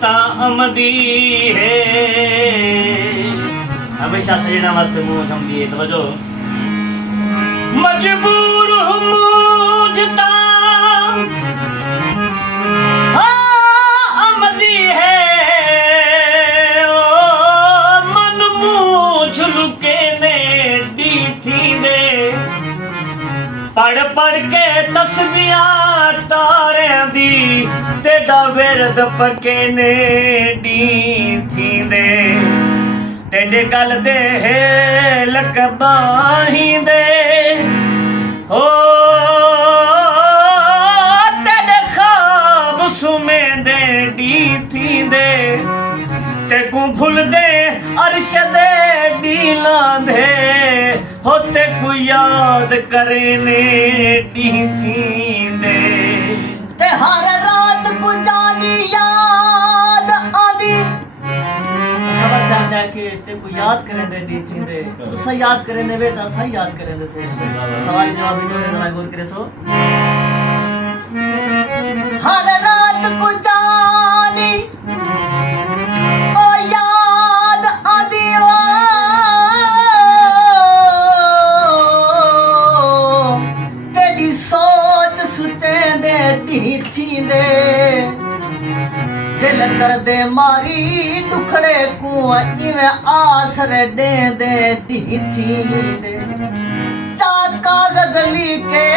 ता आमदी है। हमेशा सजना वास्ते मुंह थमदी है। तवज्जो। मजबूर हूँ मुझता आमदी है। ओ मन मुँह झुलके ने दी थी दे। पढ़ पढ़ के तस्बीहां तारियां दी तेरा विरद पके ने डी थींदे। तेरे गल दे लकबाही दे हो तेरे ख्वाब सुमे दे डी थींदे। तेकू भूल दे अर्श दे डीला दे हो तेकू याद करे ने डी थींदे। ते हर रात को जानी याद आंदी सबर जान के तेकू याद करे दे दी थींदे। तुसा याद करे दे वे ता सही याद करे दे से। सवाल जवाब ही जोड़े जरा गौर करे सो। हर रात को जानी ओ याद आंदी ओ तेरी सोच सुचे दे दी थींदे। दिल दर्द मारी दुखड़े को इवें आसरे दे दे दी थींदे। चा कागज लिखे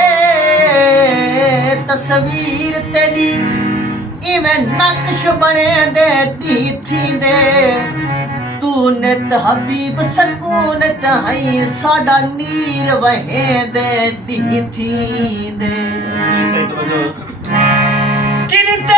तस्वीर तेरी इवें नक्श बने दे दी थींदे। तू नित हबीब सकून चाही साडा नीर वहे दे दी थींदे। सही। तवज्जो।